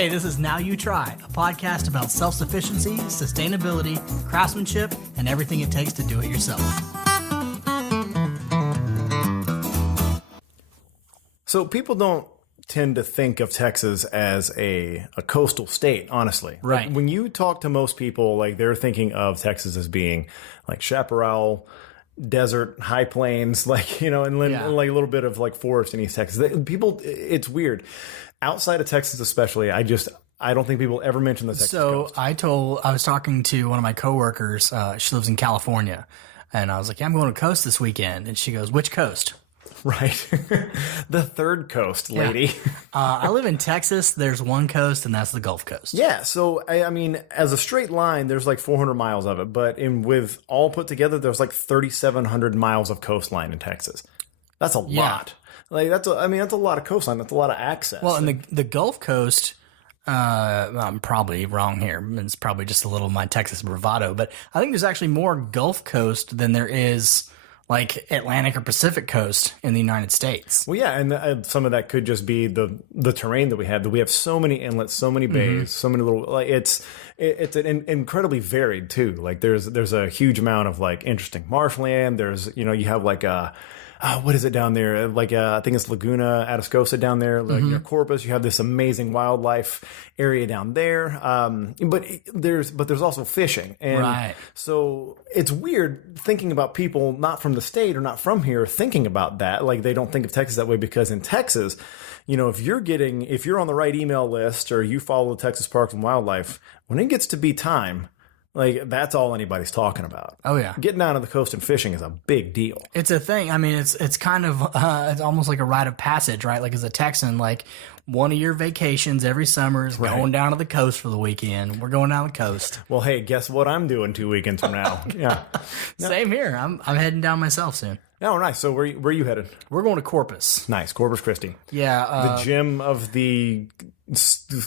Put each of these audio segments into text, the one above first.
Hey, this is Now You Try, a podcast about self-sufficiency, sustainability, craftsmanship, and everything it takes to do it yourself. So people don't tend to think of Texas as a coastal state, honestly. Right. Like, when you talk to most people, like they're thinking of Texas as being like chaparral, desert, high plains, like, you know, and then like a little bit of like forest in East Texas. People, it's weird. Outside of Texas especially, I don't think people ever mention the Texas coast. I was talking to one of my coworkers. She lives in California, and I was like, yeah, I'm going to coast this weekend. And she goes, which coast? Right. The third coast, lady. Yeah. I live in Texas. There's one coast, and that's the Gulf Coast. Yeah. So, I mean, as a straight line, there's like 400 miles of it. But with all put together, there's like 3,700 miles of coastline in Texas. That's a lot. Like, that's a lot of coastline. That's a lot of access. Well, and the Gulf Coast, I'm probably wrong here. It's probably just a little of my Texas bravado. But I think there's actually more Gulf Coast than there is like Atlantic or Pacific coast in the United States. Well, yeah, and some of that could just be the terrain that we have. That we have so many inlets, so many bays, so many little. Like it's incredibly varied too. Like there's a huge amount of like interesting marshland. There's you have like what is it down there? Like I think it's Laguna Atascosa down there, like near Corpus. You have this amazing wildlife area down there. But there's also fishing, and so it's weird thinking about people not from the state or not from here thinking about that. Like they don't think of Texas that way, because in Texas, if you're on the right email list or you follow the Texas Parks and Wildlife, when it gets to be time, like, that's all anybody's talking about. Oh, yeah. Getting down to the coast and fishing is a big deal. It's a thing. I mean, it's kind of, it's almost like a rite of passage, right? Like, as a Texan, like, one of your vacations every summer is going down to the coast for the weekend. We're going down the coast. Well, hey, guess what I'm doing 2 weekends from now? Yeah. Same here. I'm heading down myself soon. Oh, nice. So where are you headed? We're going to Corpus. Nice. Corpus Christi. Yeah. The gem of the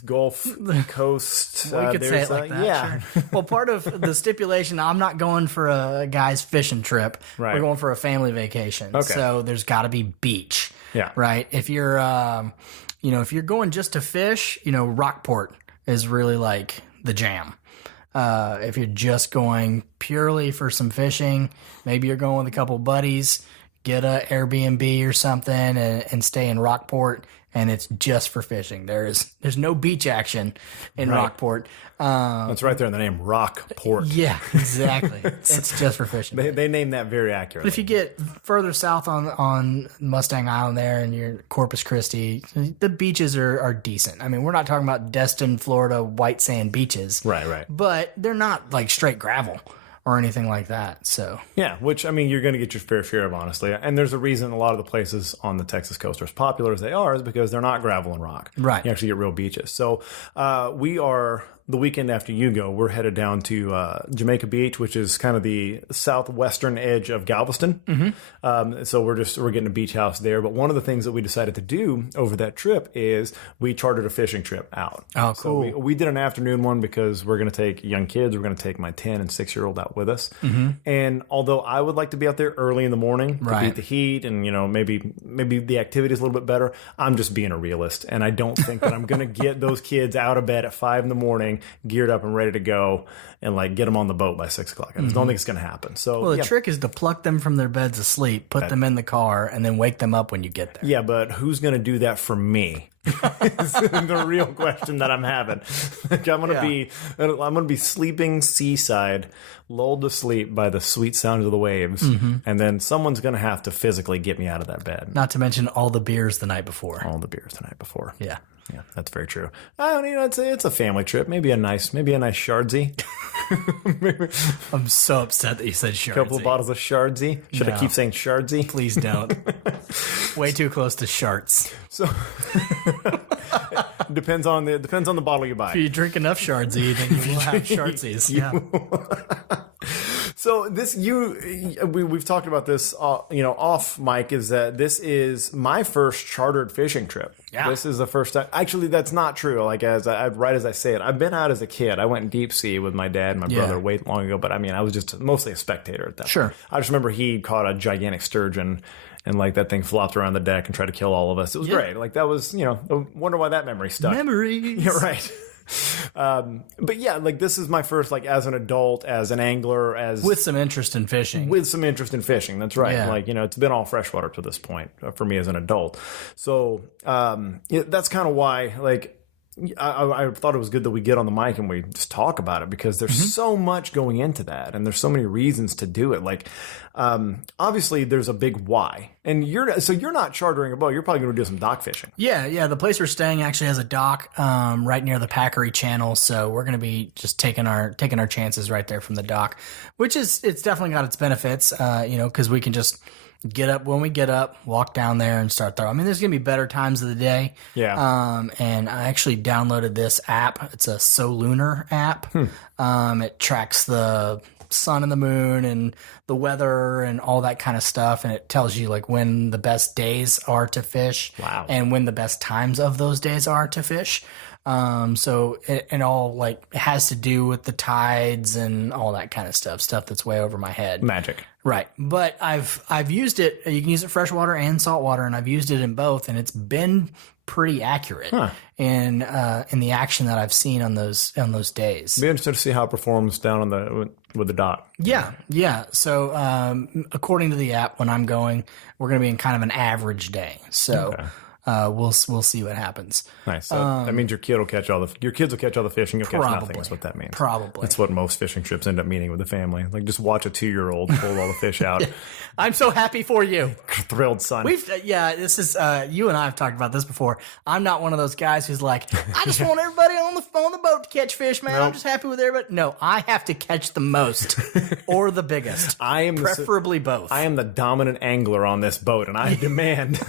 Gulf Coast. We could say it like that. Yeah. Sure. Well, part of the stipulation, I'm not going for a guy's fishing trip. Right. We're going for a family vacation. Okay. So there's got to be beach. Yeah. Right. If you're, if you're going just to fish, Rockport is really like the jam. If you're just going purely for some fishing, maybe you're going with a couple buddies, get a Airbnb or something and stay in Rockport, and it's just for fishing. There's no beach action in Rockport. That's right there in the name, Rockport. Yeah, exactly. It's just for fishing. They named that very accurately. But if you get further south on Mustang Island there and you're Corpus Christi, the beaches are decent. I mean, we're not talking about Destin, Florida, white sand beaches. Right. But they're not like straight gravel or anything like that. So yeah, which, I mean, you're going to get your fair share of, honestly. And there's a reason a lot of the places on the Texas coast are as popular as they are, is because they're not gravel and rock. Right. You actually get real beaches. So we are, the weekend after you go, we're headed down to Jamaica Beach, which is kind of the southwestern edge of Galveston. Mm-hmm. So we're getting a beach house there. But one of the things that we decided to do over that trip is we chartered a fishing trip out. Oh, cool. So we did an afternoon one because we're going to take young kids. We're going to take my 10 and 6-year-old out with us. Mm-hmm. And although I would like to be out there early in the morning to beat the heat and, maybe the activity is a little bit better, I'm just being a realist. And I don't think that I'm going to get those kids out of bed at 5 in the morning, geared up and ready to go, and like get them on the boat by 6 o'clock. I just don't think it's going to happen. So, the trick is to pluck them from their beds asleep, put them in the car, and then wake them up when you get there. Yeah, but who's going to do that for me? Is the real question that I'm having. Like, I'm gonna be sleeping seaside, lulled to sleep by the sweet sound of the waves, and then someone's gonna have to physically get me out of that bed. Not to mention all the beers the night before. Yeah. Yeah, that's very true. It's a family trip. Maybe a nice Shardsy. I'm so upset that you said Shardsy. A couple of bottles of Shardsy. Should I keep saying Shardsy? Please don't. Way too close to Sharts. So depends on the bottle you buy. If you drink enough Shardsy, then you will have Shartsies. Yeah. So we've talked about this, off mic, is that this is my first chartered fishing trip. Yeah. This is the first time. Actually, that's not true. Like, as I say it, I've been out as a kid. I went deep sea with my dad and my brother way long ago, but I mean, I was just mostly a spectator at that point. Sure. I just remember he caught a gigantic sturgeon and like that thing flopped around the deck and tried to kill all of us. It was great. Like that was, I wonder why that memory stuck. Memories. Yeah, right. But yeah, like this is my first, like as an adult, as an angler, with some interest in fishing. That's right. Yeah. Like, it's been all freshwater to this point for me as an adult. So, that's kind of why, like, I thought it was good that we get on the mic and we just talk about it, because there's so much going into that, and there's so many reasons to do it. Like, obviously there's a big why, and you're not chartering a boat. You're probably going to do some dock fishing. Yeah. The place we're staying actually has a dock, right near the Packery Channel. So we're going to be just taking our chances right there from the dock, which it's definitely got its benefits, because we can just get up when we get up, walk down there and start throwing. I mean, there's going to be better times of the day. Yeah. And I actually downloaded this app. It's a Solunar app. It tracks the sun and the moon and the weather and all that kind of stuff. And it tells you like when the best days are to fish. Wow. And when the best times of those days are to fish. So it all like it has to do with the tides and all that kind of stuff that's way over my head. Magic. Right. But I've used it. You can use it freshwater and saltwater, and I've used it in both, and it's been pretty accurate in the action that I've seen on those days. Be interested to see how it performs down on with the dock. Yeah. So according to the app, when I'm going, we're going to be in kind of an average day. So. Okay. We'll see what happens. Nice. So that means your kids will catch all the fish, and you'll catch nothing. Is what that means. Probably. That's what most fishing trips end up meaning with the family. Like just watch a 2-year-old pull all the fish out. I'm so happy for you. Thrilled son. This is you and I have talked about this before. I'm not one of those guys who's like, I just want everybody on the boat to catch fish, man. Nope. I'm just happy with everybody. No, I have to catch the most or the biggest. I am preferably both. I am the dominant angler on this boat, and I demand.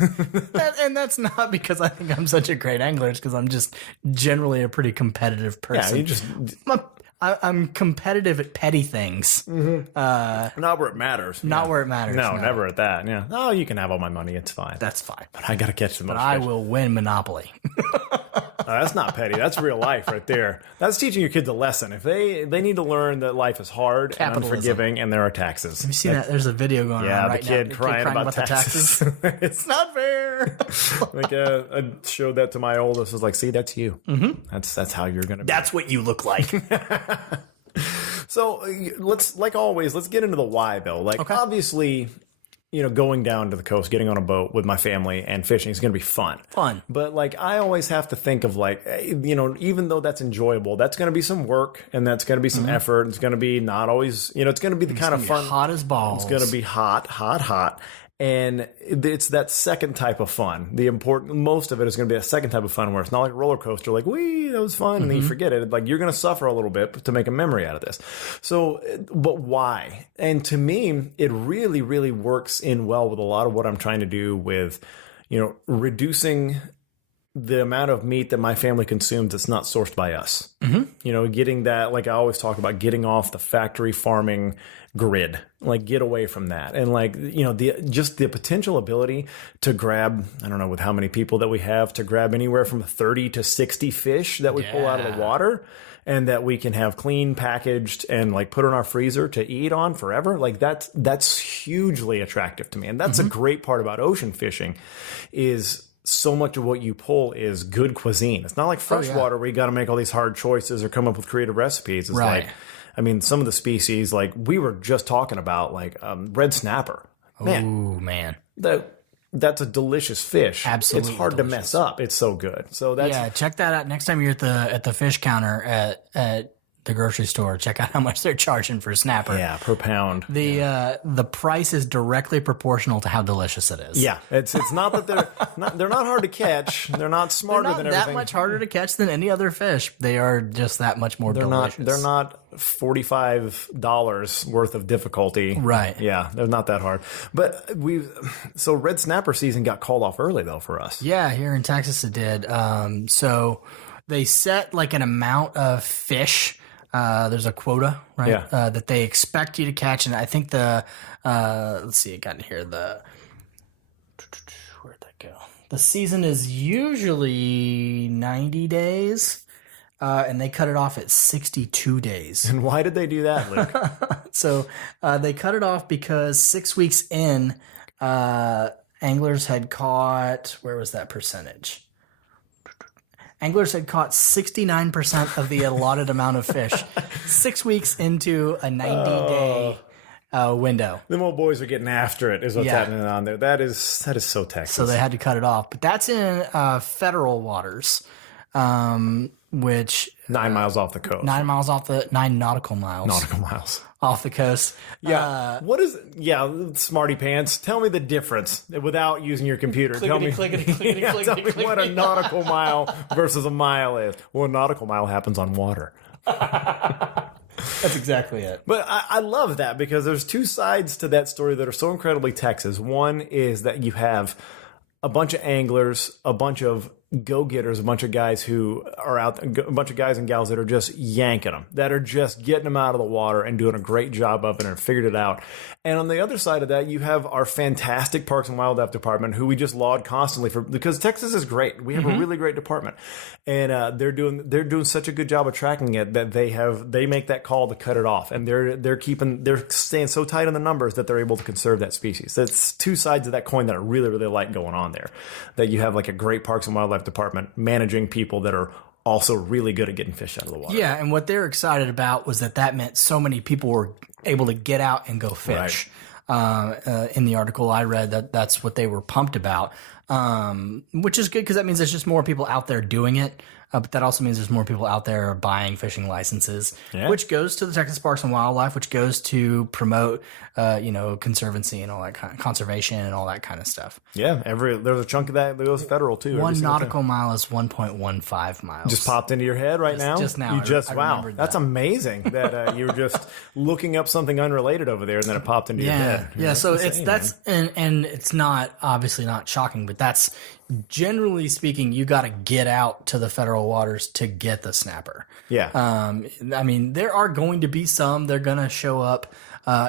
And that's not because I think I'm such a great angler. It's because I'm just generally a pretty competitive person. Yeah, you just. I'm competitive at petty things. Mm-hmm. Not where it matters. Not where it matters. No, never at that. Yeah. Oh, you can have all my money. It's fine. That's fine. But I got to catch the most. But I will win Monopoly. That's not petty. That's real life right there. That's teaching your kids a lesson. If they need to learn that life is hard and unforgiving, and there are taxes. Have you seen that? There's a video going on right now. Yeah, the kid crying about taxes. It's not fair. Like I showed that to my oldest. I was like, see, that's you. Mm-hmm. That's how you're going to be. That's what you look like. So let's get into the why, though. Like, obviously, going down to the coast, getting on a boat with my family and fishing is going to be fun. But like, I always have to think of like, even though that's enjoyable, that's going to be some work and that's going to be some effort. It's going to be not always, it's going to be the kind of fun. Hot as balls. It's going to be hot. And it's that second type of fun. Most of it is going to be a second type of fun where it's not like a roller coaster, like, wee, that was fun. And then you forget it. Like, you're going to suffer a little bit to make a memory out of this. So, but why? And to me, it really, really works in well with a lot of what I'm trying to do with, reducing the amount of meat that my family consumes that's not sourced by us. Mm-hmm. Getting that, like I always talk about, getting off the factory farming grid, like get away from that. And like, the potential ability to grab, I don't know with how many people that we have, to grab anywhere from 30 to 60 fish that we pull out of the water and that we can have clean, packaged, and like put in our freezer to eat on forever. Like that's hugely attractive to me. And that's a great part about ocean fishing is so much of what you pull is good cuisine. It's not like freshwater where you got to make all these hard choices or come up with creative recipes. It's like, some of the species, like we were just talking about, like red snapper. Man. That's a delicious fish. Absolutely, it's hard to mess up. It's so good. So check that out next time you're at the fish counter at the grocery store. Check out how much they're charging for a snapper. Yeah, per pound. The price is directly proportional to how delicious it is. Yeah, it's not that they're not hard to catch. They're not smarter than everything. They're not that much harder to catch than any other fish. They are just that much more delicious. They're not $45 worth of difficulty. Right. Yeah, they're not that hard. But so red snapper season got called off early though for us. Yeah, here in Texas it did. So they set like an amount of fish. There's a quota, right? Yeah. That they expect you to catch. And I think let's see, it got in here. Where'd that go? The season is usually 90 days. And they cut it off at 62 days. And why did they do that, Luke? So they cut it off because 6 weeks in, anglers had caught, where was that percentage? Anglers had caught 69% of the allotted amount of fish 6 weeks into a 90-day window. Them old boys are getting after it, is what's happening on there. That is so Texas. So they had to cut it off. But that's in federal waters, which 9 miles off the coast. 9 miles off the 9 nautical miles. Nautical miles. Off the coast. Yeah. What is, smarty pants, tell me the difference without using your computer. Tell me what a nautical mile versus a mile is. Well, a nautical mile happens on water. That's exactly it. But I love that because there's two sides to that story that are so incredibly Texas. One is that you have a bunch of anglers, a bunch of go-getters, a bunch of guys who are out, a bunch of guys and gals that are just yanking them, that are just getting them out of the water and doing a great job of it and figured it out. And on the other side of that, you have our fantastic Parks and Wildlife Department, who we just laud constantly because Texas is great. We have a really great department, and they're doing such a good job of tracking it that they make that call to cut it off, and they're staying so tight on the numbers that they're able to conserve that species. That's two sides of that coin that I really, really like going on there. That you have like a great Parks and Wildlife Department managing people that are also really good at getting fish out of the water. Yeah, and what they're excited about was that meant so many people were able to get out and go fish. Right. In the article I read, that's what they were pumped about, which is good because that means there's just more people out there doing it. But that also means there's more people out there buying fishing licenses, which goes to the Texas Parks and Wildlife, which goes to promote, conservancy and all that kind of conservation and all that kind of stuff. Yeah, there's a chunk of that goes federal too. One nautical mile is 1.15 miles. Just popped into your head now. Just now, wow, that's amazing that you were just looking up something unrelated over there, and then it popped into your head. Yeah, so and it's not obviously not shocking, but that's. Generally speaking, you got to get out to the federal waters to get the snapper. Yeah. I mean, there are going to be some. They're going to show up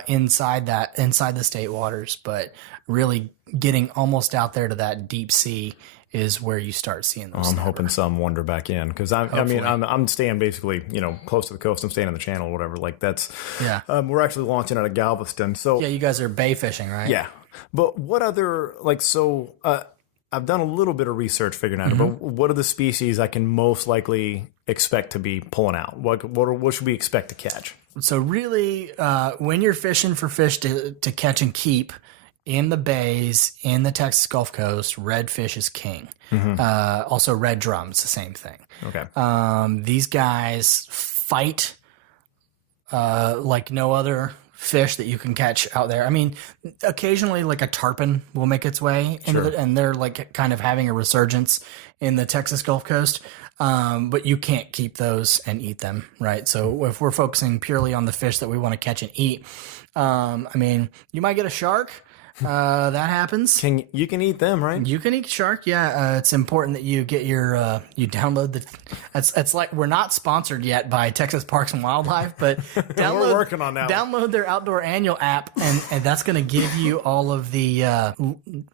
inside the state waters, but really getting almost out there to that deep sea is where you start seeing those. I'm hoping some wander back in because I'm staying basically close to the coast. I'm staying on the channel or whatever. Like that's we're actually launching out of Galveston. So yeah, you guys are bay fishing, right? Yeah. But what other I've done a little bit of research figuring out, but what are the species I can most likely expect to be pulling out? What should we expect to catch? So really, when you're fishing for fish to catch and keep in the bays, in the Texas Gulf Coast, redfish is king. Also red drum, it's the same thing. Okay. These guys fight like no other fish that you can catch out there. I mean, occasionally like a tarpon will make its way into and they're like kind of having a resurgence in the Texas Gulf Coast. But you can't keep those and eat them, right? So if we're focusing purely on the fish that we want to catch and eat, I mean, you might get a shark. That happens. You can eat them, right? You can eat shark. Yeah. It's important that you get your, you download it's like, we're not sponsored yet by Texas Parks and Wildlife, but we're working on that. Download their outdoor annual app and that's going to give you all of the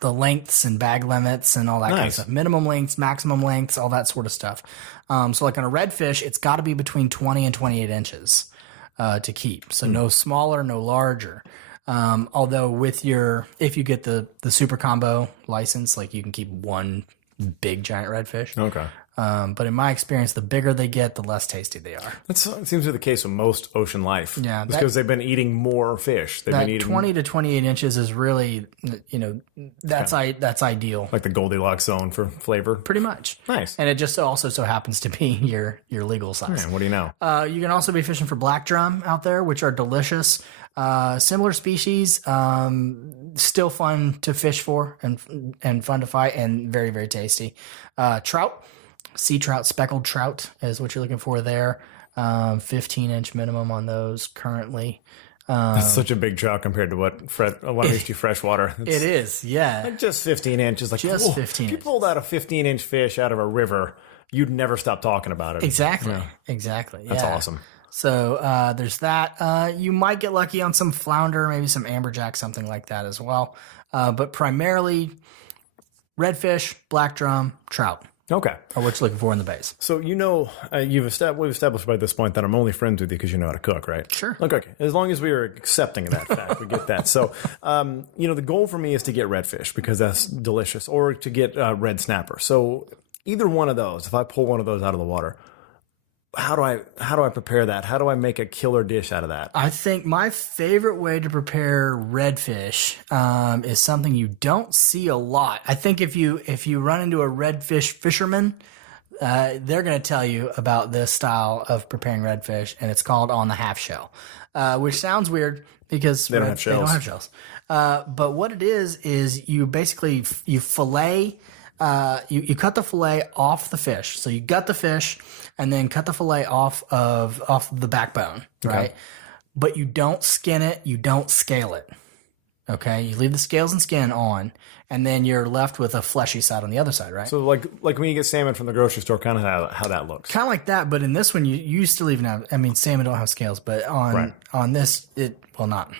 lengths and bag limits and all that kind of stuff. Minimum lengths, maximum lengths, all that sort of stuff. So like on a redfish, it's got to be between 20 and 28 inches, to keep. So no smaller, no larger. Although if you get the super combo license, like you can keep one big giant redfish. Okay. But in my experience, the bigger they get, the less tasty they are. That seems to be the case with most ocean life. Yeah. Because they've been eating more fish. They've been eating 20 to 28 inches is really, that's ideal. Like the Goldilocks zone for flavor. Pretty much. Nice. And it just also so happens to be your legal size. Man, what do you know? You can also be fishing for black drum out there, which are delicious. Similar species, still fun to fish for and fun to fight and very, very tasty. Trout, sea trout, speckled trout is what you're looking for there. 15-inch minimum on those currently. That's such a big trout compared to what used to freshwater. It is, yeah. Like just 15 inches. Like just 15 If you pulled out a 15-inch fish out of a river, you'd never stop talking about it. Exactly. Yeah. Exactly. That's awesome. So there's that. You might get lucky on some flounder, maybe some amberjack, something like that as well. But primarily redfish, black drum, trout. Okay. or what you're looking for in the base. So we've established by this point that I'm only friends with you because you know how to cook, right? Sure. Okay. As long as we are accepting of that fact, we get that. So, the goal for me is to get redfish because that's delicious, or to get red snapper. So either one of those, if I pull one of those out of the water, how do I prepare that? How do I make a killer dish out of that? I think my favorite way to prepare redfish is something you don't see a lot. I think if you run into a redfish fisherman, they're going to tell you about this style of preparing redfish, and it's called on the half shell, which sounds weird because They don't have they don't have shells. But what it is you basically you fillet. You cut the fillet off the fish. So you gut the fish and then cut the fillet off the backbone, right? But you don't skin it. You don't scale it. Okay. You leave the scales and skin on, and then you're left with a fleshy side on the other side, right? So like when you get salmon from the grocery store, kind of how that looks. Kind of like that, but in this one, you still even have, I mean, salmon don't have scales, but on this, it will not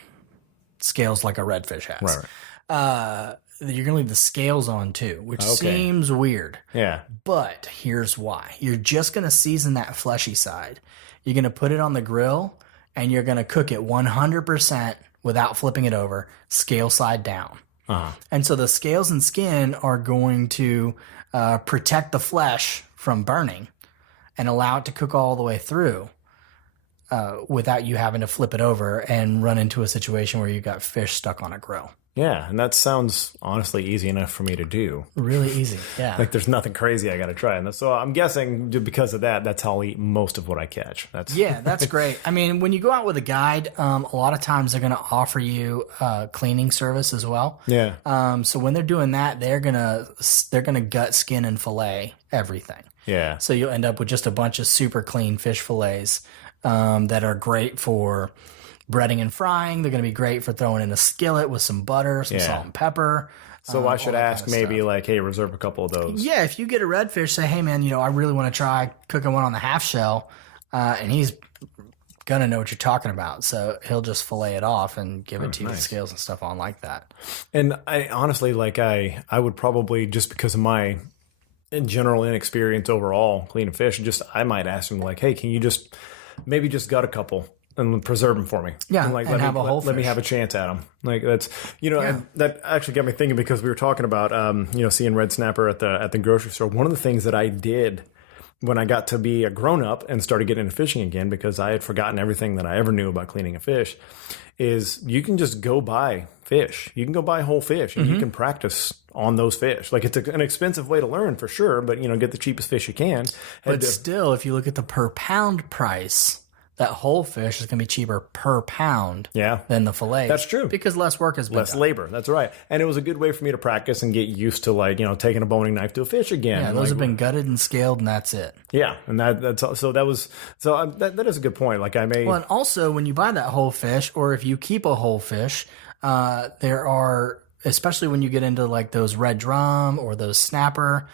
scales like a redfish has. Right. You're going to leave the scales on too, which seems weird. Yeah. But here's why. You're just going to season that fleshy side. You're going to put it on the grill, and you're going to cook it 100% without flipping it over, scale side down. And so the scales and skin are going to protect the flesh from burning and allow it to cook all the way through without you having to flip it over and run into a situation where you got fish stuck on a grill. Yeah, and that sounds honestly easy enough for me to do. Really easy, yeah. Like there's nothing crazy I got to try. And so I'm guessing because of that, that's how I'll eat most of what I catch. That's great. I mean, when you go out with a guide, a lot of times they're going to offer you cleaning service as well. Yeah. So when they're doing that, they're gonna gut, skin, and fillet everything. Yeah. So you'll end up with just a bunch of super clean fish fillets that are great for breading and frying. They're going to be great for throwing in a skillet with some butter, some salt and pepper. So I should ask maybe like, hey, reserve a couple of those. Yeah, if you get a redfish, say, hey, man, I really want to try cooking one on the half shell. And he's going to know what you're talking about. So he'll just fillet it off and give it to you with scales and stuff on like that. And I honestly, I would probably, just because of my in general inexperience overall cleaning fish, I might ask him like, hey, can you just gut a couple and preserve them for me? Yeah, and let me have a chance at them. Like that's and that actually got me thinking, because we were talking about seeing red snapper at the grocery store. One of the things that I did when I got to be a grown up and started getting into fishing again, because I had forgotten everything that I ever knew about cleaning a fish, is you can just go buy fish. You can go buy whole fish, and you can practice on those fish. Like, it's an expensive way to learn for sure, but get the cheapest fish you can. But still, if you look at the per pound price, that whole fish is going to be cheaper per pound than the fillet. That's true. Because less work has been less done. labor. That's right. And it was a good way for me to practice and get used to taking a boning knife to a fish again. Yeah, those have been gutted and scaled, and that's it. Yeah, and that is a good point. Like, Well, and also when you buy that whole fish, or if you keep a whole fish, there are, especially when you get into like those red drum or those snapper,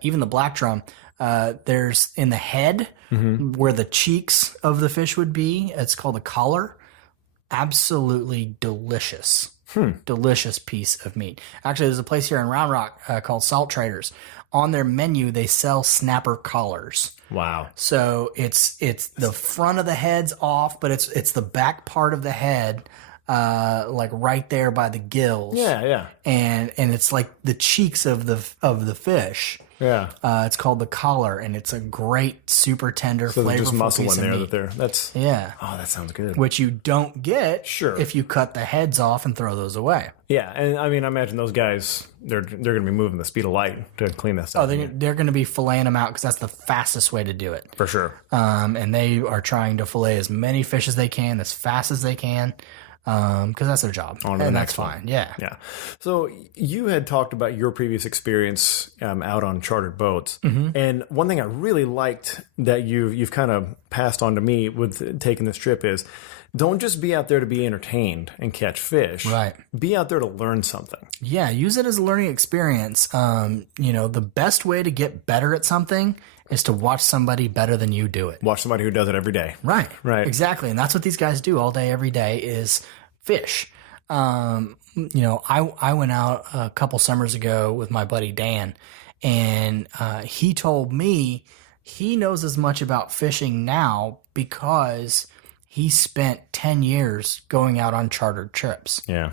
even the black drum. There's in the head where the cheeks of the fish would be. It's called a collar. Absolutely delicious. Delicious piece of meat. Actually, there's a place here in Round Rock called Salt Traders. On their menu, they sell snapper collars. Wow. So it's the front of the head's off, but it's the back part of the head, like right there by the gills. Yeah. And it's like the cheeks of the fish. Yeah. It's called the collar, and it's a great, super tender, so flavorful just muscle piece in there of meat. Oh, that sounds good. Which you don't get if you cut the heads off and throw those away. Yeah, and I mean, I imagine those guys, they're going to be moving the speed of light to clean that stuff. Oh, they're going to be filleting them out because that's the fastest way to do it. For sure. And they are trying to fillet as many fish as they can, as fast as they can. Because that's their job, and that's fine. Yeah. So you had talked about your previous experience out on chartered boats, and one thing I really liked that you've kind of passed on to me with taking this trip is, don't just be out there to be entertained and catch fish. Right. Be out there to learn something. Yeah, use it as a learning experience. The best way to get better at something is to watch somebody better than you do it. Watch somebody who does it every day. Right. Exactly. And that's what these guys do all day, every day, is fish. I went out a couple summers ago with my buddy Dan, And he told me he knows as much about fishing now because he spent 10 years going out on chartered trips. Yeah.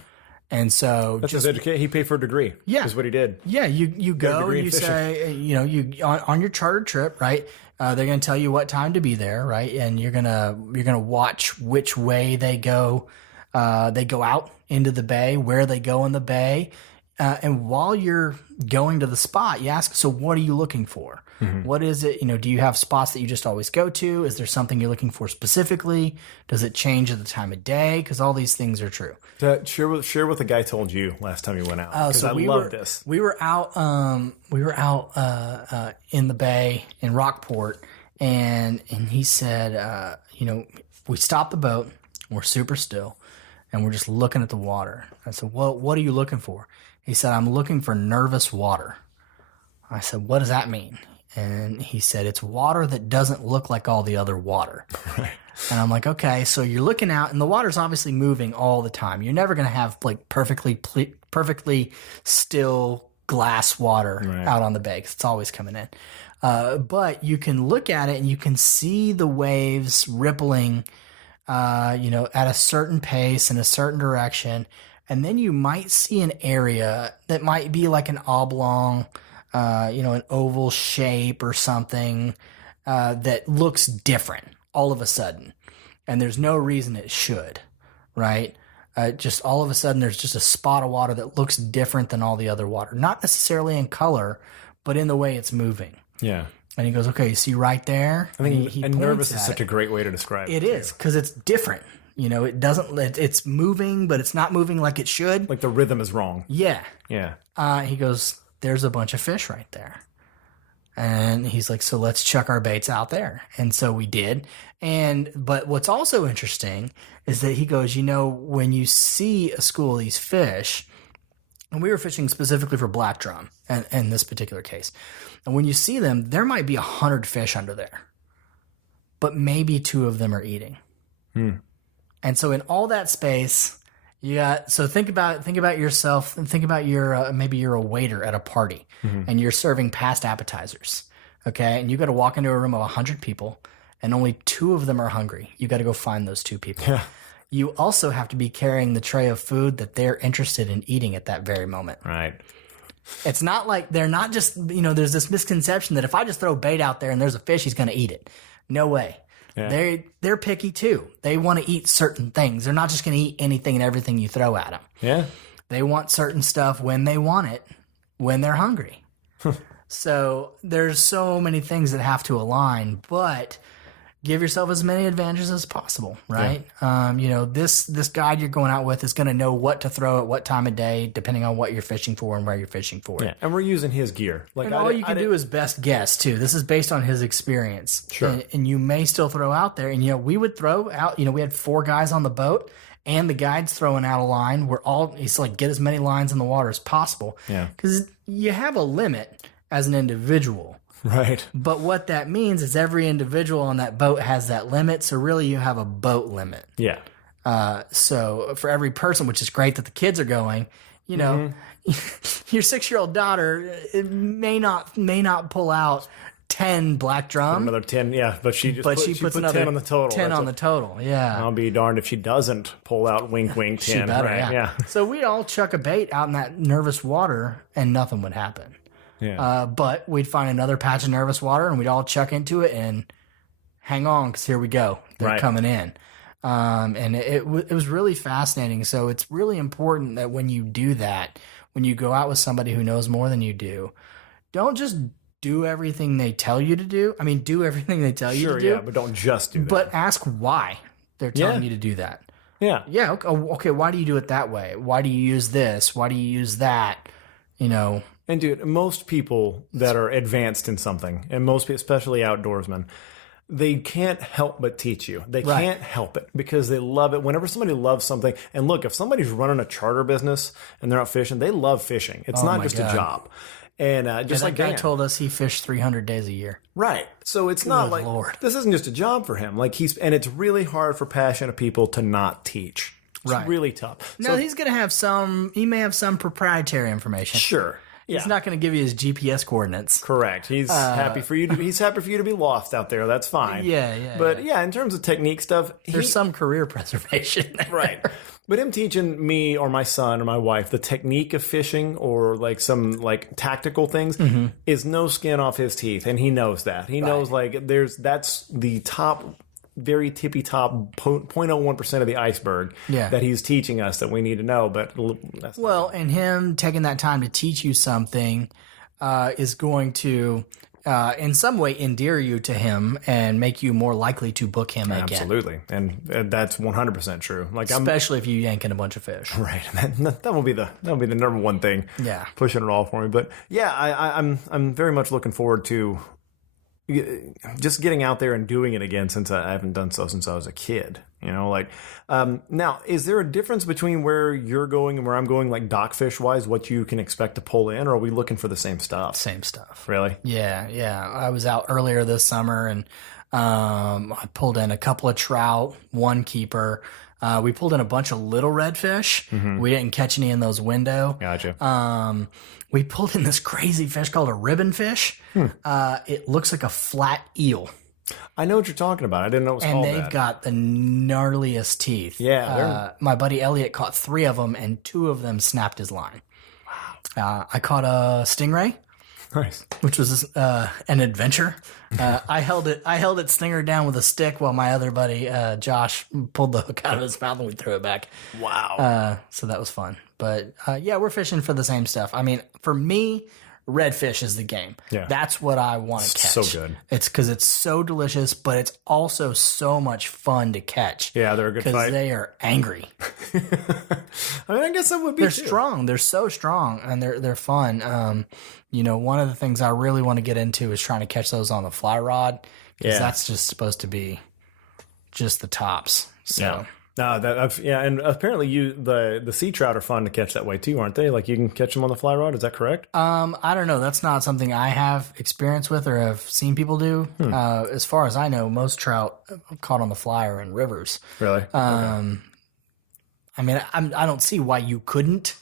And so That's his education. He paid for a degree. Yeah. Is what he did. Yeah, you go degree and you in fishing. say, you on your chartered trip, right? They're going to tell you what time to be there, right? And you're gonna watch which way they go. They go out into the bay, where they go in the bay, and while you're going to the spot, you ask, so what are you looking for? What is it? Do you have spots that you just always go to? Is there something you're looking for specifically? Does it change at the time of day? Because all these things are true. Share what the guy told you last time you went out. Because So I we love were, this. We were out. We were out in the bay in Rockport, and he said, we stopped the boat. We're super still, and we're just looking at the water. I said, well, what are you looking for? He said, I'm looking for nervous water. I said, what does that mean? And he said, it's water that doesn't look like all the other water. Right. And I'm like, okay, so you're looking out, and the water's obviously moving all the time. You're never going to have like perfectly still glass water out on the bay, 'cause it's always coming in. But you can look at it and you can see the waves rippling, at a certain pace in a certain direction. And then you might see an area that might be like an oblong, an oval shape or something that looks different all of a sudden. And there's no reason it should, right? Just all of a sudden there's just a spot of water that looks different than all the other water. Not necessarily in color, but in the way it's moving. Yeah. And he goes, okay, you see right there? I think he and points nervous is at such a great way to describe it. It is, because it's different. It's moving, but it's not moving like it should. Like the rhythm is wrong. Yeah. Yeah. He goes, there's a bunch of fish right there. And he's like, so let's chuck our baits out there. And so we did. But what's also interesting is that he goes, when you see a school of these fish, and we were fishing specifically for black drum in this particular case. And when you see them, there might be 100 fish under there, but maybe 2 of them are eating. And so in all that space, think about yourself and think about maybe you're a waiter at a party and you're serving past appetizers. Okay. And you got to walk into a room of 100 people and only 2 of them are hungry. You got to go find those 2 people. Yeah. You also have to be carrying the tray of food that they're interested in eating at that very moment. Right. It's not like they're not just, there's this misconception that if I just throw bait out there and there's a fish, he's going to eat it. No way. Yeah. They're picky too. They want to eat certain things. They're not just going to eat anything and everything you throw at them. Yeah. They want certain stuff when they want it, when they're hungry. So there's so many things that have to align, but give yourself as many advantages as possible, right? Yeah. This guide you're going out with is going to know what to throw at what time of day, depending on what you're fishing for and where you're fishing for. Yeah, and we're using his gear. And all you can do is best guess too. This is based on his experience. Sure. And you may still throw out there. And we would throw out. We had 4 guys on the boat, and the guide's throwing out a line. He's like, get as many lines in the water as possible. Yeah. Because you have a limit as an individual. Right. But what that means is every individual on that boat has that limit. So really you have a boat limit. Yeah. So for every person, which is great that the kids are going, your 6-year-old daughter may not pull out 10 black drum. Another 10, yeah. But she puts another 10 on the total. 10 on the total, yeah. I'll be darned if she doesn't pull out wink, 10. She better, right? yeah. So we'd all chuck a bait out in that nervous water and nothing would happen. Yeah. But we'd find another patch of nervous water and we'd all chuck into it and hang on, because here we go. They're coming in. And it was really fascinating. So it's really important that when you do that, when you go out with somebody who knows more than you do, don't just do everything they tell you to do. I mean, do everything they tell you to do. Yeah, but don't just do that. But ask why they're telling you to do that. Yeah. Yeah. Okay. Why do you do it that way? Why do you use this? Why do you use that? And dude, most people that are advanced in something, and most people, especially outdoorsmen, they can't help but teach you. They can't help it because they love it. Whenever somebody loves something, and look, if somebody's running a charter business and they're out fishing, they love fishing. It's not just a job. And just like that guy Dan told us he fished 300 days a year. Right. So it's not like this isn't just a job for him. Like and it's really hard for passionate people to not teach. It's really tough. No, he's going to have he may have some proprietary information. Sure. He's not going to give you his GPS coordinates. Correct. He's happy for you. He's happy for you to be lost out there. That's fine. Yeah. But yeah, in terms of technique stuff, There's some career preservation there. right. But him teaching me or my son or my wife the technique of fishing or like some like tactical things is no skin off his teeth, and he knows that. He knows like that's the top, very tippy top 0.01% of the iceberg that he's teaching us that we need to know. But that's and him taking that time to teach you something is going to in some way endear you to him and make you more likely to book him again. Absolutely, and that's 100% true. Like especially if you yank in a bunch of fish, right? That will be the number one thing. Yeah, pushing it all for me. But yeah, I'm very much looking forward to just getting out there and doing it again, since I haven't done so since I was a kid. You know, like now, is there a difference between where you're going and where I'm going, like dockfish wise, what you can expect to pull in, or are we looking for the same stuff? Same stuff. Really? Yeah. I was out earlier this summer and I pulled in a couple of trout, one keeper. We pulled in a bunch of little redfish. We didn't catch any in those window. Gotcha. We pulled in this crazy fish called a ribbon fish. It looks like a flat eel. I know what you're talking about. I didn't know it was called that. And they've got the gnarliest teeth. Yeah. My buddy Elliot caught 3 of them, and 2 of them snapped his line. Wow. I caught a stingray. Nice. Which was an adventure. I held its stinger down with a stick while my other buddy Josh pulled the hook out of his mouth and we threw it back. Wow. So that was fun. But yeah, we're fishing for the same stuff. I mean, for me, redfish is the game. Yeah. That's what I want to catch. So good. It's because it's so delicious, but it's also so much fun to catch. Yeah, they're a good fight. Because they are angry. I mean, I guess that would be. They're strong. They're so strong, and they're fun. You know, one of the things I really want to get into is trying to catch those on the fly rod, because that's just supposed to be just the tops. So. Yeah. No, and apparently the sea trout are fun to catch that way too, aren't they? Like you can catch them on the fly rod. Is that correct? I don't know. That's not something I have experience with or have seen people do. As far as I know, most trout caught on the fly are in rivers. Really? I mean, I don't see why you couldn't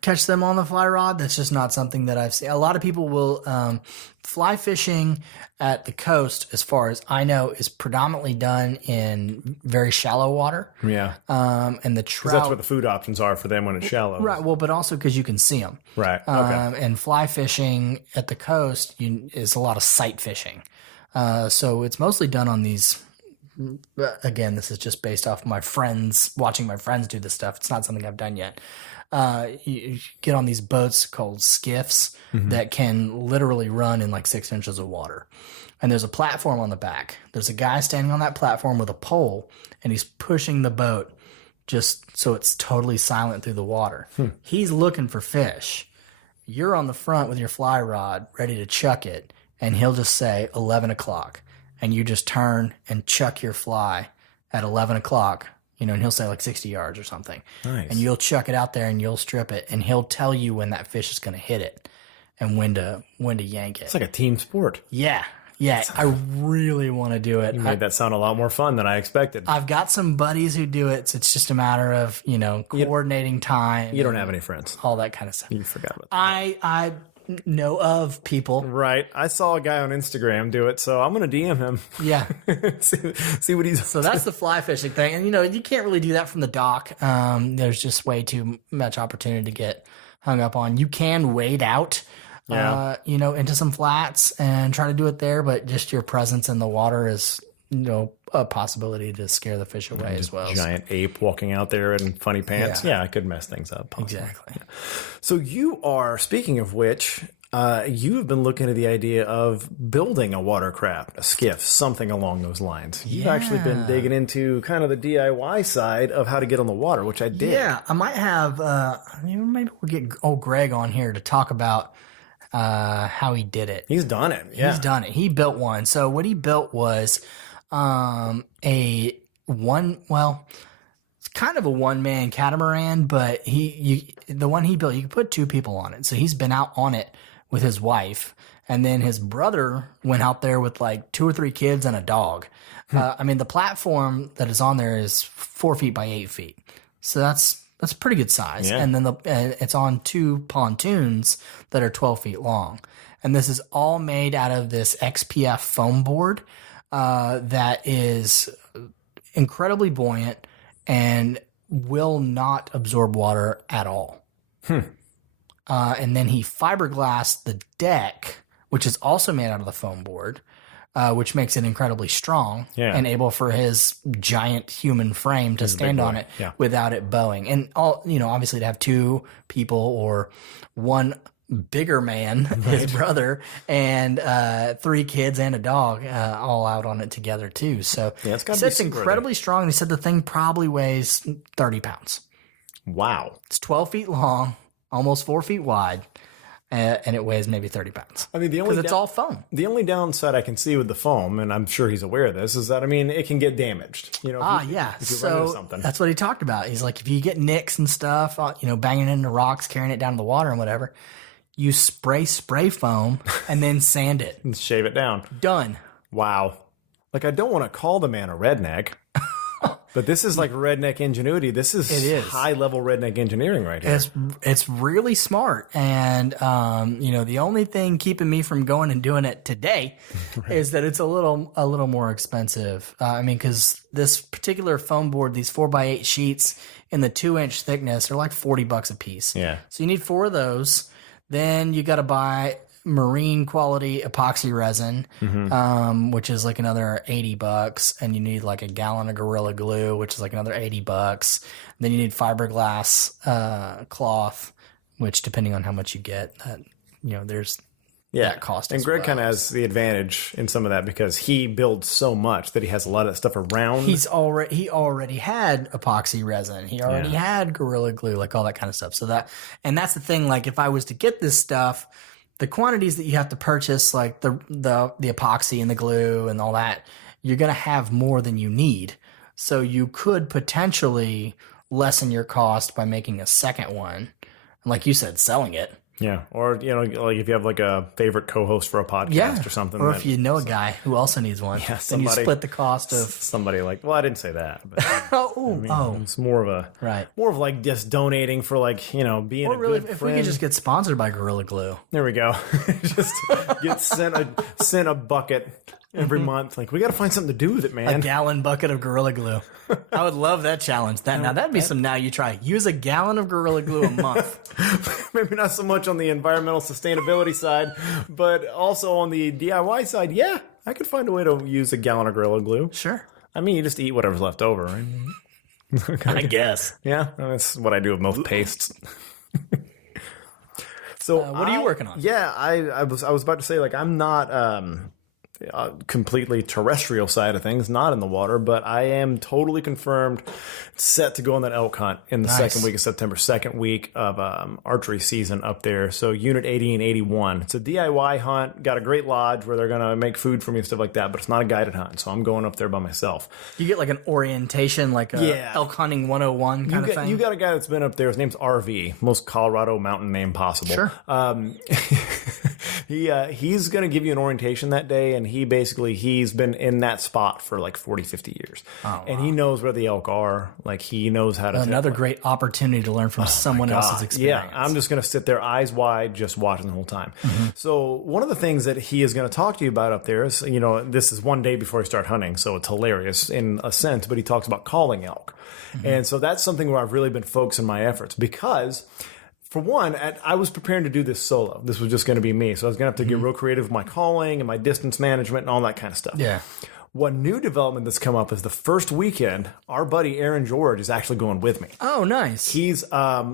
catch them on the fly rod. That's just not something that I've seen. A lot of people will fly fishing at the coast, as far as I know, is predominantly done in very shallow water. Yeah. And the trout. That's what the food options are for them when it's shallow. Right. Well, but also because you can see them. Right. Okay. And fly fishing at the coast is a lot of sight fishing. So it's mostly done on these. Again, this is just based off watching my friends do this stuff. It's not something I've done yet. You get on these boats called skiffs that can literally run in like 6 inches of water. And there's a platform on the back. There's a guy standing on that platform with a pole, and he's pushing the boat just so it's totally silent through the water. He's looking for fish. You're on the front with your fly rod ready to chuck it, and he'll just say 11 o'clock. And you just turn and chuck your fly at 11 o'clock, and he'll say like 60 yards or something. Nice. And you'll chuck it out there and you'll strip it, and he'll tell you when that fish is going to hit it and when to yank it. It's like a team sport. Yeah. I really want to do it. You made that sound a lot more fun than I expected. I've got some buddies who do it, so it's just a matter of, coordinating time. You don't have any friends. All that kind of stuff. You forgot about that. I know of people. Right. I saw a guy on Instagram do it, so I'm going to DM him. Yeah. see what he's So that's the fly fishing thing. And, you can't really do that from the dock. There's just way too much opportunity to get hung up on. You can wade out, into some flats and try to do it there, but just your presence in the water is, a possibility to scare the fish away as well. Giant ape walking out there in funny pants. Yeah, I could mess things up. Possibly. Exactly. Yeah. So you are, speaking of which, you have been looking at the idea of building a watercraft, a skiff, something along those lines. You've actually been digging into kind of the DIY side of how to get on the water, which I did. Yeah, I might have, maybe we'll get old Greg on here to talk about how he did it. He's done it. Yeah. He's done it. He built one. So what he built was it's kind of a one-man catamaran, but the one he built, you could put 2 people on it. So he's been out on it with his wife, and then his brother went out there with like 2 or 3 kids and a dog. The platform that is on there is 4 feet by 8 feet. So that's That's a pretty good size. Yeah. And then it's on 2 pontoons that are 12 feet long. And this is all made out of this XPF foam board that is incredibly buoyant and will not absorb water at all. And then he fiberglassed the deck, which is also made out of the foam board, which makes it incredibly strong and able for his giant human frame to stand on it without it bowing. And obviously to have 2 people or 1 bigger man, his brother, and 3 kids and a dog all out on it together too. So it's incredibly strong. He said the thing probably weighs 30 pounds. Wow. It's 12 feet long, almost 4 feet wide. And it weighs maybe 30 pounds. I mean, because it's all foam. The only downside I can see with the foam, and I'm sure he's aware of this, is that, I mean, it can get damaged. If you run into something. That's what he talked about. He's like, if you get nicks and stuff, banging into rocks, carrying it down to the water and whatever, you spray foam and then sand it. And shave it down. Done. Wow. Like, I don't want to call the man a redneck. But this is like redneck ingenuity. This is high-level redneck engineering right here. It's really smart. And, the only thing keeping me from going and doing it today is that it's a little more expensive. Because this particular foam board, these 4x8 sheets in the 2-inch thickness are like $40 a piece. Yeah. So you need 4 of those. Then you got to buy marine quality epoxy resin, which is like another $80, and you need like a gallon of Gorilla Glue, which is like another $80. Then you need fiberglass cloth, which depending on how much you get, there's that cost. And Greg kind of has the advantage in some of that because he builds so much that he has a lot of that stuff around. He already had epoxy resin. He already had Gorilla Glue, like all that kind of stuff. So that's the thing. Like if I was to get this stuff, the quantities that you have to purchase, like the epoxy and the glue and all that, you're going to have more than you need. So you could potentially lessen your cost by making a second one. And like you said, selling it. Yeah. Or, like if you have like a favorite co-host for a podcast or something. Or if you know a guy who also needs one, then you split the cost of somebody like, well, I didn't say that. But, it's more of like just donating for like, being a good if friend. we could just get sponsored by Gorilla Glue. There we go. Just get sent a bucket every month. Like, we got to find something to do with it, man. A gallon bucket of Gorilla Glue. I would love that challenge. That'd be some now you try. Use a gallon of Gorilla Glue a month. Maybe not so much on the environmental sustainability side, but also on the DIY side. Yeah, I could find a way to use a gallon of Gorilla Glue. Sure. I mean, you just eat whatever's left over, right? I guess. Yeah, that's what I do with most pastes. So what are you working on? Yeah, I was about to say, like, I'm not completely terrestrial side of things, not in the water, but I am totally confirmed set to go on that elk hunt in the second week of September, second week of archery season up there. So Unit 80 and 81. It's a DIY hunt, got a great lodge where they're going to make food for me and stuff like that, but it's not a guided hunt, so I'm going up there by myself. You get like an orientation, like a elk hunting 101 kind of thing? You got a guy that's been up there. His name's RV, most Colorado mountain name possible. Sure. He's going to give you an orientation that day, and he's been in that spot for like 40, 50 years. Oh, wow. And he knows where the elk are. Like, he knows how to... Another great opportunity to learn from someone else's experience. Yeah, I'm just going to sit there eyes wide, just watching the whole time. Mm-hmm. So one of the things that he is going to talk to you about up there is, this is one day before you start hunting, so it's hilarious in a sense, but he talks about calling elk. Mm-hmm. And so that's something where I've really been focusing my efforts because... For one, I was preparing to do this solo. This was just going to be me. So I was going to have to get real creative with my calling and my distance management and all that kind of stuff. Yeah. One new development that's come up is the first weekend, our buddy Aaron George is actually going with me. Oh, nice. He's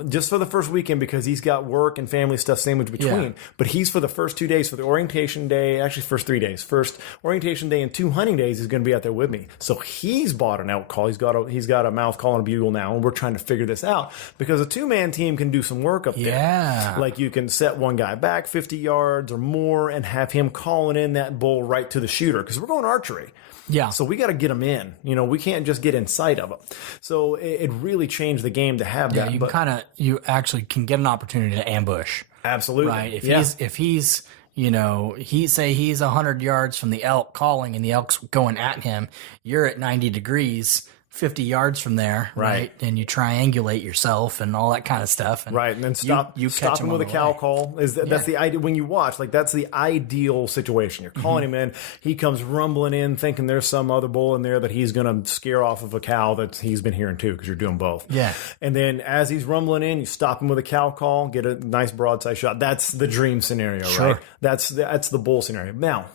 just for the first weekend because he's got work and family stuff sandwiched between. Yeah. But he's for the first 2 days, for the orientation day, actually first 3 days. First orientation day and 2 hunting days, he's going to be out there with me. So he's bought an elk call. He's got a mouth call and a bugle now, and we're trying to figure this out because a 2-man team can do some work up there. Yeah. Like you can set one guy back 50 yards or more and have him calling in that bull right to the shooter because we're going archery. Yeah. So we got to get them in. We can't just get in sight of them. So it really changed the game to have that. Yeah, you actually can get an opportunity to ambush. Absolutely. Right. If he's he's 100 yards from the elk calling and the elk's going at him, you're at 90 degrees 50 yards from there, right? And you triangulate yourself and all that kind of stuff. And right, and then stop him with a cow call. That's the idea when you watch, like that's the ideal situation. You're calling him in, he comes rumbling in, thinking there's some other bull in there that he's going to scare off of a cow that he's been hearing too, because you're doing both. Yeah. And then as he's rumbling in, you stop him with a cow call, get a nice broadside shot. That's the dream scenario, right? That's the bull scenario. Now,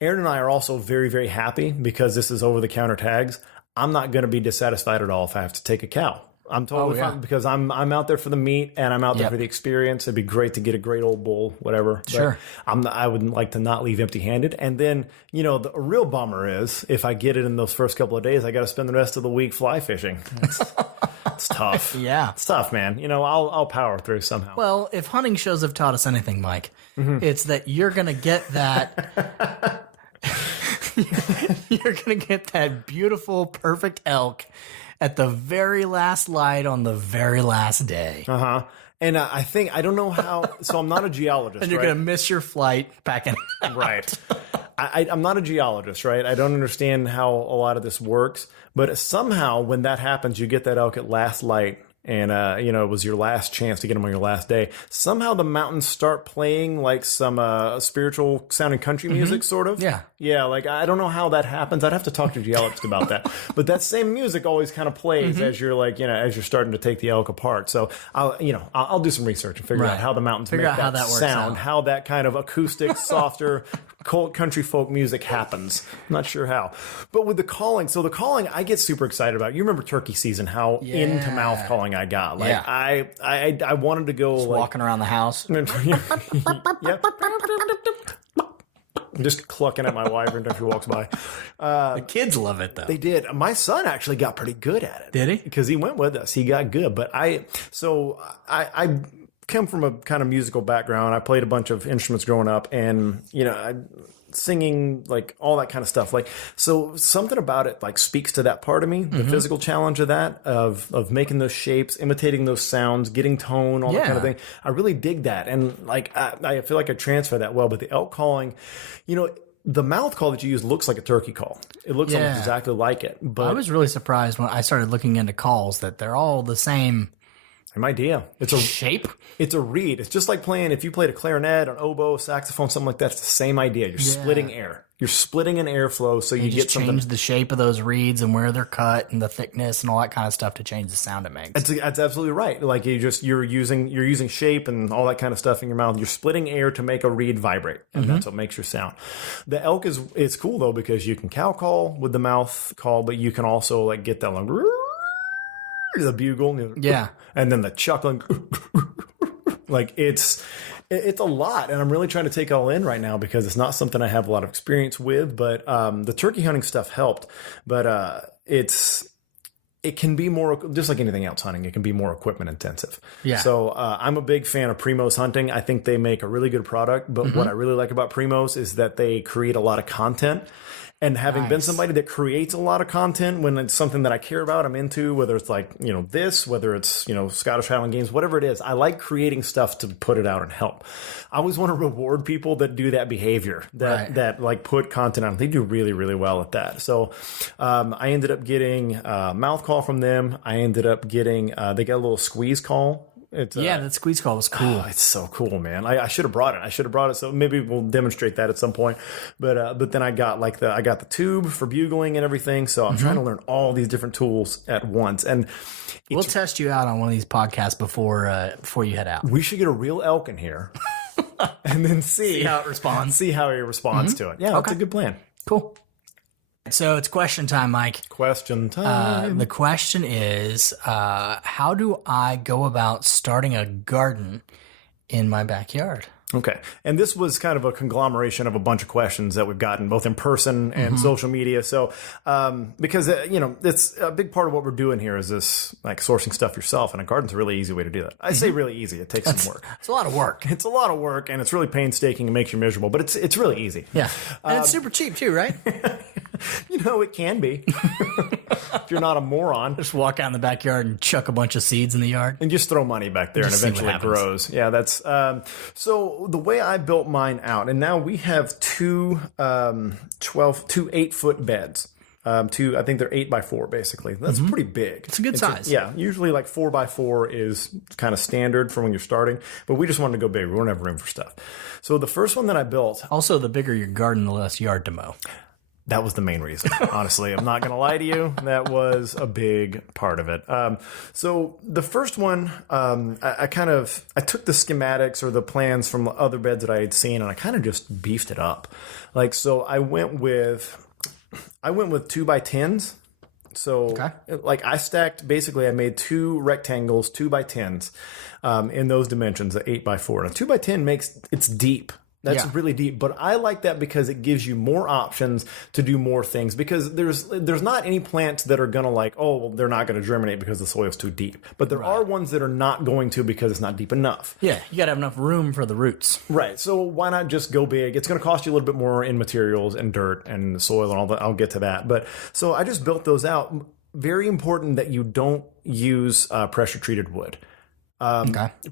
Aaron and I are also very, very happy because this is over-the-counter tags. I'm not going to be dissatisfied at all if I have to take a cow. I'm totally fine because I'm out there for the meat and I'm out there for the experience. It'd be great to get a great old bull, whatever. Sure. But I would like to not leave empty-handed. And then, the real bummer is if I get it in those first couple of days, I got to spend the rest of the week fly fishing. It's tough. Yeah. It's tough, man. I'll power through somehow. Well, if hunting shows have taught us anything, Mike, it's that you're going to get that... You're going to get that beautiful, perfect elk at the very last light on the very last day. And I don't know how, so I'm not a geologist, and you're going to miss your flight packing. Right. I'm not a geologist, right? I don't understand how a lot of this works, but somehow when that happens, you get that elk at last light. And, it was your last chance to get them on your last day. Somehow the mountains start playing like some spiritual sounding country music, sort of. Yeah. Yeah, like I don't know how that happens. I'd have to talk to a geologist about that. But that same music always kind of plays as you're as you're starting to take the elk apart. So I'll do some research and figure out how the mountains make that sound, how that kind of acoustic, softer, country folk music happens. I'm not sure how. But with the calling, I get super excited about. You remember turkey season, how into mouth calling I got. Like I wanted to go just walking around the house. I'm just clucking at my wife every time she walks by. The kids love it, though. They did. My son actually got pretty good at it. Did he? Because he went with us. He got good. But I come from a kind of musical background. I played a bunch of instruments growing up, and singing, like all that kind of stuff. Like, so something about it like speaks to that part of me, the physical challenge of that, of making those shapes, imitating those sounds, getting tone, all that kind of thing. I really dig that. And like, I feel like I transfer that well, but the elk calling, the mouth call that you use looks like a turkey call. It looks almost exactly like it. But I was really surprised when I started looking into calls that they're all the same idea. It's a shape. It's a reed. It's just like playing, if you played a clarinet, an oboe, saxophone, something like that, it's the same idea. You're splitting air. You're splitting an airflow so you get something. Change the shape of those reeds and where they're cut and the thickness and all that kind of stuff to change the sound it makes. That's absolutely right. Like you're using shape and all that kind of stuff in your mouth. You're splitting air to make a reed vibrate, and that's what makes your sound. The elk it's cool though because you can cow call with the mouth call, but you can also like get that like the bugle, and then the chuckling. Like it's a lot, and I'm really trying to take it all in right now because it's not something I have a lot of experience with. But the turkey hunting stuff helped, but it can be more, just like anything else hunting, it can be more equipment intensive. Yeah. So I'm a big fan of Primos Hunting. I think they make a really good product, but what I really like about Primos is that they create a lot of content. And having been somebody that creates a lot of content when it's something that I care about, I'm into, whether it's like, whether it's, Scottish Highland Games, whatever it is, I like creating stuff to put it out and help. I always want to reward people that do that behavior, that like put content out. They do really, really well at that. So I ended up getting a mouth call from them. I ended up getting, they got a little squeeze call. That squeeze call was cool. Oh, it's so cool, man. I should have brought it. So maybe we'll demonstrate that at some point. But then I got the tube for bugling and everything. So I'm trying to learn all these different tools at once. And we'll test you out on one of these podcasts before you head out. We should get a real elk in here and then see how it responds. See how he responds to it. Yeah, that's a good plan. Cool. So it's question time, Mike. Question time. The question is, how do I go about starting a garden in my backyard? Okay. And this was kind of a conglomeration of a bunch of questions that we've gotten both in person and social media. So, because, it's a big part of what we're doing here is this like sourcing stuff yourself. And a garden's a really easy way to do that. I say really easy. It takes some work. It's a lot of work. It's a lot of work and it's really painstaking and makes you miserable, but it's really easy. Yeah. And it's super cheap too, right? It can be. If you're not a moron. Just walk out in the backyard and chuck a bunch of seeds in the yard. And just throw money back there and eventually it grows. Yeah, that's... so the way I built mine out, and now we have two 8-foot beds. I think they're 8x4 basically. That's pretty big. It's a good size. Yeah, usually like 4x4 is kind of standard for when you're starting, but we just wanted to go big. We don't have room for stuff. So the first one that I built, Also, the bigger your garden, the less yard to mow. that was the main reason. Honestly, I'm not going to lie to you. That was a big part of it. So the first one, I took the schematics or the plans from the other beds that I had seen, and I kind of just beefed it up. Like, so I went with 2x10s. So like I stacked, basically I made 2 rectangles, 2x10s, in those dimensions, 8x4. Now 2x10 it's deep. That's really deep, but I like that because it gives you more options to do more things, because there's not any plants that are going to they're not going to germinate because the soil's too deep. But there are ones that are not going to because it's not deep enough. Yeah, you got to have enough room for the roots. Right. So why not just go big? It's going to cost you a little bit more in materials and dirt and soil and all that. I'll get to that. But so I just built those out. Very important that you don't use pressure treated wood.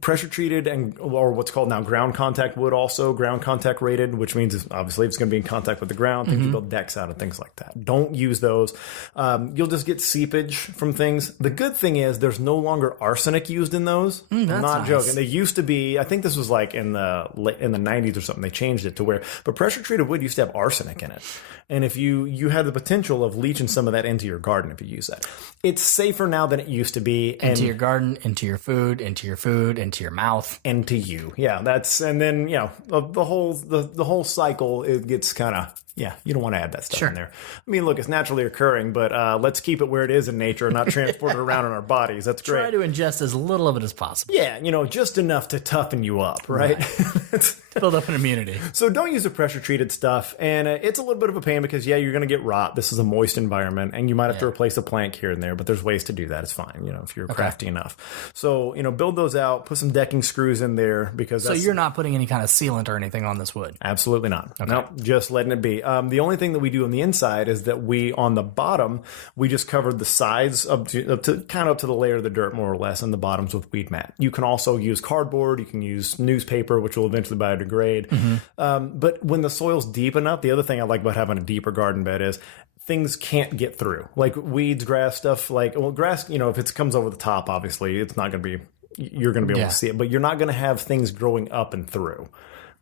Pressure treated or what's called now ground contact wood, also ground contact rated, which means obviously it's going to be in contact with the ground. Things you build decks out of, things like that. Don't use those. You'll just get seepage from things. The good thing is there's no longer arsenic used in those. I'm not joking. They used to be. I think this was like in the 90s or something. They changed it to where, but pressure treated wood used to have arsenic in it. And if you have the potential of leaching some of that into your garden if you use that. It's safer now than it used to be. Into your garden, into your food, into your mouth. And to you. Yeah, and then, the whole cycle, it gets kind of, you don't want to add that stuff in there. I mean, look, it's naturally occurring, but let's keep it where it is in nature and not transport it around in our bodies. That's great. Try to ingest as little of it as possible. Yeah, just enough to toughen you up, right? Build up an immunity. So don't use the pressure-treated stuff, and it's a little bit of a pain because, you're going to get rot. This is a moist environment, and you might have to replace a plank here and there, but there's ways to do that. It's fine, if you're crafty enough. So, build those out, put some decking screws in there because So you're not putting any kind of sealant or anything on this wood? Absolutely not. Okay. Nope, just letting it be. The only thing that we do on the inside is that on the bottom, we just covered the sides up to the layer of the dirt, more or less, and the bottoms with weed mat. You can also use cardboard. You can use newspaper, which will eventually biodegrade. But when the soil's deep enough, the other thing I like about having a deeper garden bed is things can't get through. Like weeds, grass, stuff grass, if it comes over the top, obviously, it's not going to be, you're going to be able to see it, but you're not going to have things growing up and through.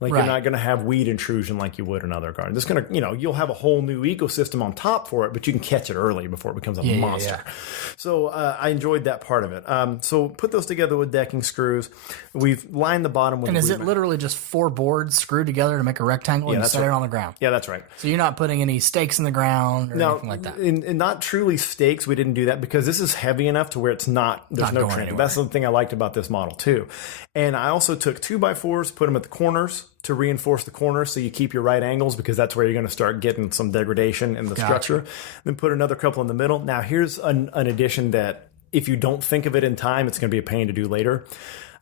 You're not going to have weed intrusion like you would in other gardens. It's going to, you'll have a whole new ecosystem on top for it, but you can catch it early before it becomes a monster. Yeah. So I enjoyed that part of it. So put those together with decking screws. We've lined the bottom with. And is it literally just 4 boards screwed together to make a rectangle and set it on the ground? Yeah, that's right. So you're not putting any stakes in the ground or anything like that? And not truly stakes. We didn't do that because this is heavy enough to where it's not. There's no training. That's the thing I liked about this model too. And I also took 2x4s, put them at the corners to reinforce the corners so you keep your right angles, because that's where you're going to start getting some degradation in the structure. Then put another couple in the middle. Now here's an addition that if you don't think of it in time, it's going to be a pain to do later.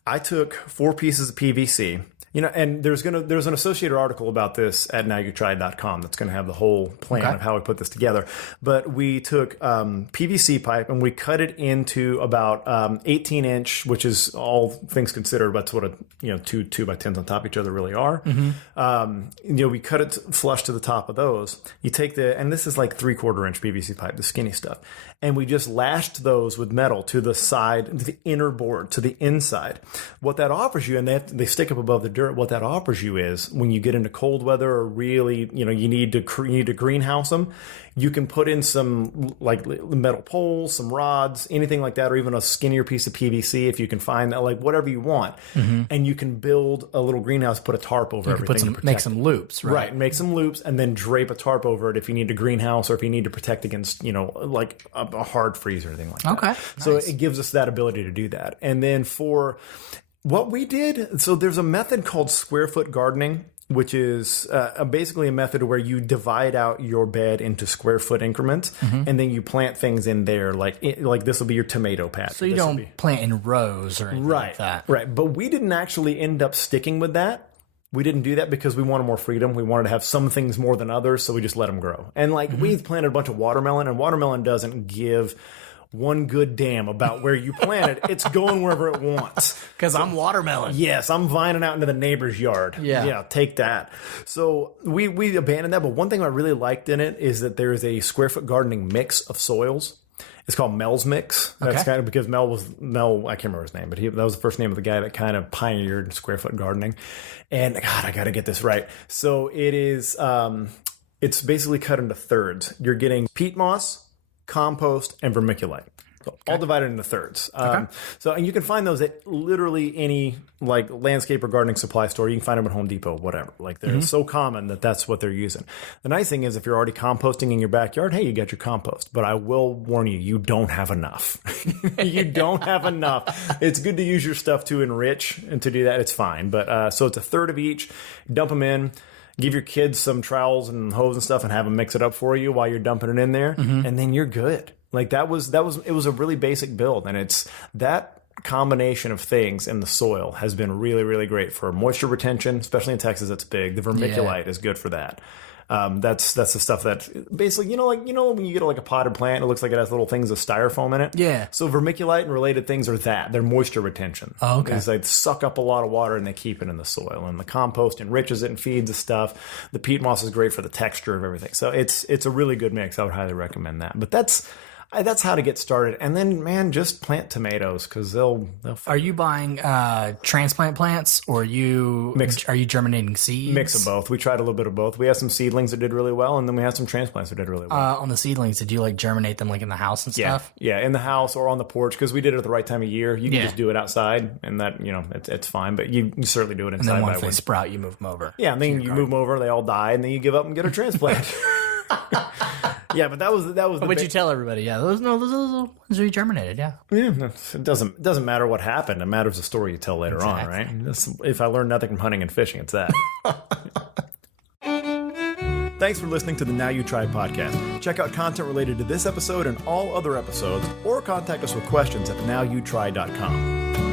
I took 4 pieces of PVC. And there's an associated article about this at nowyoutry.com that's going to have the whole plan of how we put this together. But we took PVC pipe and we cut it into about 18-inch, which is all things considered. That's what two 2x10s on top of each other really are. We cut it flush to the top of those. You take and this is like 3/4-inch PVC pipe, the skinny stuff, and we just lashed those with metal to the side, to the inner board, to the inside. What that offers you, and they stick up above the dirt. What that offers you is when you get into cold weather or really, you need to greenhouse them, you can put in some like metal poles, some rods, anything like that, or even a skinnier piece of PVC if you can find that, like whatever you want. And you can build a little greenhouse, put a tarp over everything. Make some loops, right? Right, make some loops and then drape a tarp over it if you need to greenhouse or if you need to protect against, like a hard freeze or anything like that. Okay. So it gives us that ability to do that. And then for what we did, so there's a method called square foot gardening, which is basically a method where you divide out your bed into square foot increments, and then you plant things in there. Like this will be your tomato patch. So you don't plant in rows or anything like that. Right. But we didn't actually end up sticking with that. We didn't do that because we wanted more freedom. We wanted to have some things more than others, so we just let them grow. And we planted a bunch of watermelon, and watermelon doesn't give one good damn about where you plant it. It's going wherever it wants. Because I'm watermelon. Yes, I'm vining out into the neighbor's yard. Yeah, take that. So we abandoned that, but one thing I really liked in it is that there is a square foot gardening mix of soils. It's called Mel's Mix. That's kind of because Mel, I can't remember his name, but that was the first name of the guy that kind of pioneered square foot gardening. And God, I got to get this right. So it is, it's basically cut into thirds. You're getting peat moss, compost, and vermiculite. So all divided into thirds. So, and you can find those at literally any like landscape or gardening supply store. You can find them at Home Depot, whatever. Like they're so common that that's what they're using. The nice thing is if you're already composting in your backyard, hey, you got your compost. But I will warn you, you don't have enough. You don't have enough. It's good to use your stuff to enrich, and to do that, it's fine. But so it's a third of each. Dump them in. Give your kids some trowels and hose and stuff and have them mix it up for you while you're dumping it in there. And then you're good. Like it was a really basic build. And it's that combination of things in the soil has been really, really great for moisture retention, especially in Texas. It's big. The vermiculite is good for that. That's the stuff that basically, when you get like a potted plant, it looks like it has little things of styrofoam in it. Yeah. So vermiculite and related things are that. They're moisture retention. Oh, okay. It's like suck up a lot of water and they keep it in the soil. And the compost enriches it and feeds the stuff. The peat moss is great for the texture of everything. So it's a really good mix. I would highly recommend that. But that's how to get started. And then, man, just plant tomatoes because they'll. Are you buying transplant plants or are you germinating seeds? Mix of both. We tried a little bit of both. We had some seedlings that did really well, and then we had some transplants that did really well. On the seedlings, did you like germinate them like in the house and stuff? Yeah, in the house or on the porch because we did it at the right time of year. You can just do it outside, and that it's fine. But you certainly do it inside. And then once they sprout, you move them over. Yeah, and then you move them over, they all die, and then you give up and get a transplant. Yeah, but that was. What'd you tell everybody? Yeah, those ones are germinated. Yeah. It doesn't matter what happened. It matters the story you tell later on, right? If I learned nothing from hunting and fishing, it's that. Thanks for listening to the Now You Try podcast. Check out content related to this episode and all other episodes, or contact us with questions at nowyouTry.com.